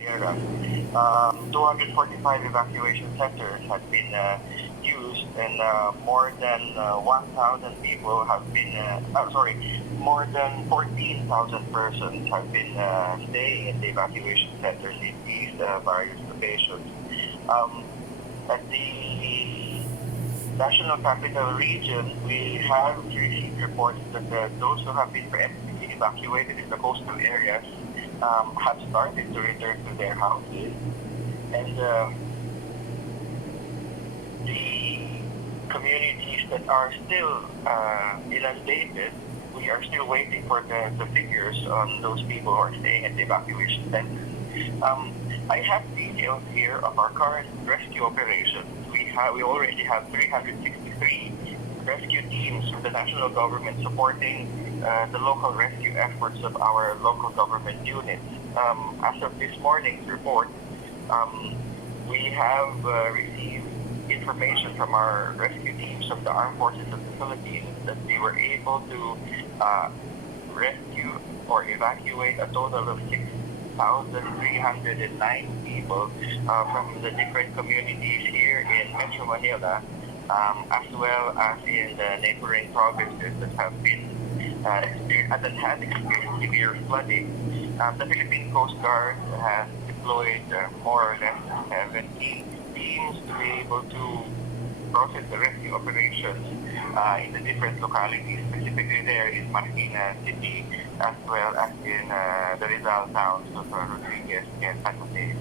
Sierra. 245 evacuation centers have been used, and more than 1,000 people have been, more than 14,000 persons have been staying in the evacuation centers in these various locations. At the National Capital Region, we have received reports that those who have been preemptively evacuated in the coastal areas have started to return to their houses, and the communities that are still inundated, we are still waiting for the figures on those people who are staying at the evacuation centers. I have details here of our current rescue operations. We already have 363 rescue teams from the national government supporting the local rescue efforts of our local government units. As of this morning's report, we have received information from our rescue teams from the Armed Forces of the Philippines that they were able to rescue or evacuate a total of 6,309 people from the different communities here in Metro Manila, as well as in the neighboring provinces that have been that had experienced severe flooding. The Philippine Coast Guard has deployed more or less 70 teams to be able to process the rescue operations in the different localities, specifically there in Marikina City, as well as in the Rizal towns of Rodriguez and San Jose.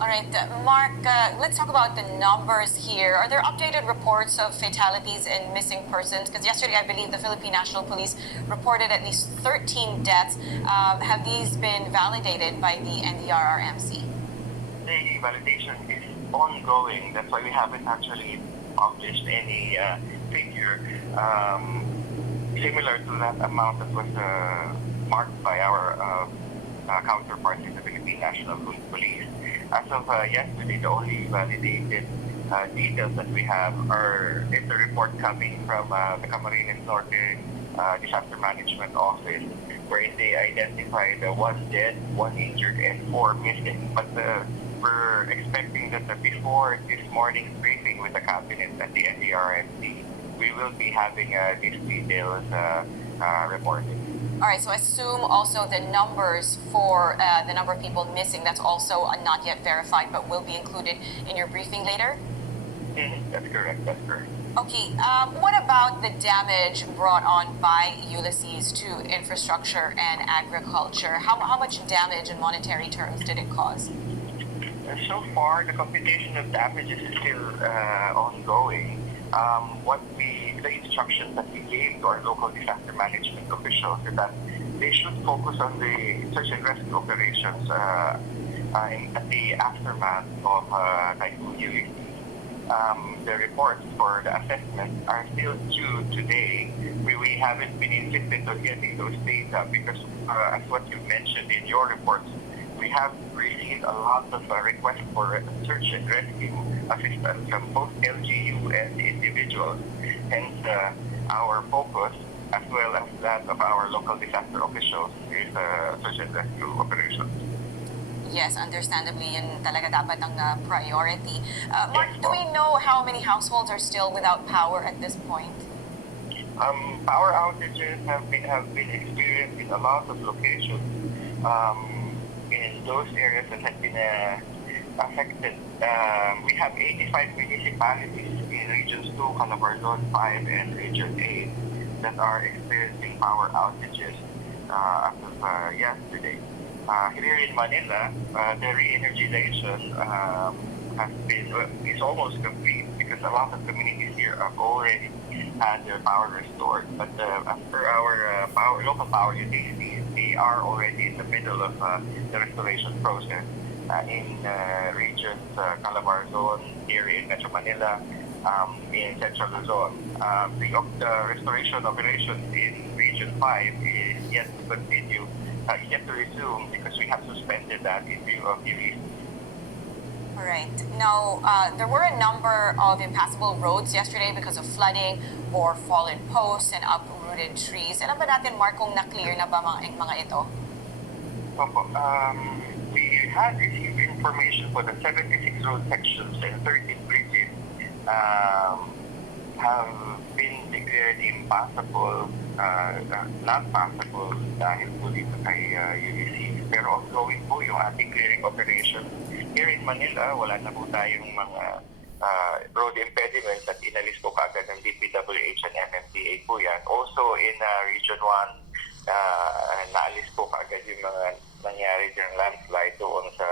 All right, Mark, let's talk about the numbers here. Are there updated reports of fatalities and missing persons? Because yesterday, I believe the Philippine National Police reported at least 13 deaths. Have these been validated by the NDRRMC? The validation is ongoing. That's why we haven't actually published any figure similar to that amount that was marked by our counterparts in the Philippine National Police. As of yesterday, the only validated details that we have are in the report coming from the Camarines Norte Disaster Management Office, where they identified 1 dead, 1 injured, and 4 missing. But we're expecting that before this morning's briefing with the Cabinet and the NDRMC, we will be having these details reported. All right, so assume also the numbers for the number of people missing, that's also not yet verified, but will be included in your briefing later? That's correct, that's correct. Okay, what about the damage brought on by Ulyses to infrastructure and agriculture? How much damage in monetary terms did it cause? So far, the computation of damages is still ongoing. The instructions that we gave to our local disaster management officials is that they should focus on the search and rescue operations at the aftermath of Typhoon Ulyses. The reports for the assessment are still due today. We haven't been insistent on getting those data because, as what you mentioned in your reports, we have received a lot of requests for search and rescue assistance from both LGU and individuals. Hence, our focus, as well as that of our local disaster officials, is search and rescue operations. Yes, understandably, and talaga dapat ang priority. Mark, do we know how many households are still without power at this point? Power outages have been experienced in a lot of locations. In those areas that have been affected, we have 85 municipalities in Regions 2, Calabarzon 5, and Region 8 that are experiencing power outages as of yesterday. Here in Manila, the re-energization is almost complete because a lot of communities here have already had their power restored. But as per our local power utilities, they are already in the middle of the restoration process in regions Calabarzon, here in Metro Manila, in Central Luzon. The restoration operations in Region 5 is yet to continue, yet to resume because we have suspended that in view of Ulyses. All right. Now, there were a number of impassable roads yesterday because of flooding or fallen posts and uprooted trees. Alam ba natin, Mark, kung na-clear na ba mga ito? We had received information for the 76 road sections and 13 bridges have been declared impassable, not passable dahil po dito kay Ulyses. Pero ongoing po yung ating clearing operation here in Manila. Wala na po tayong mga road impediments at inalis po kaagad ng DPWH and MMDA po yan. Also in Region 1, naalis po kaagad yung mga nangyari dyan landslide doon sa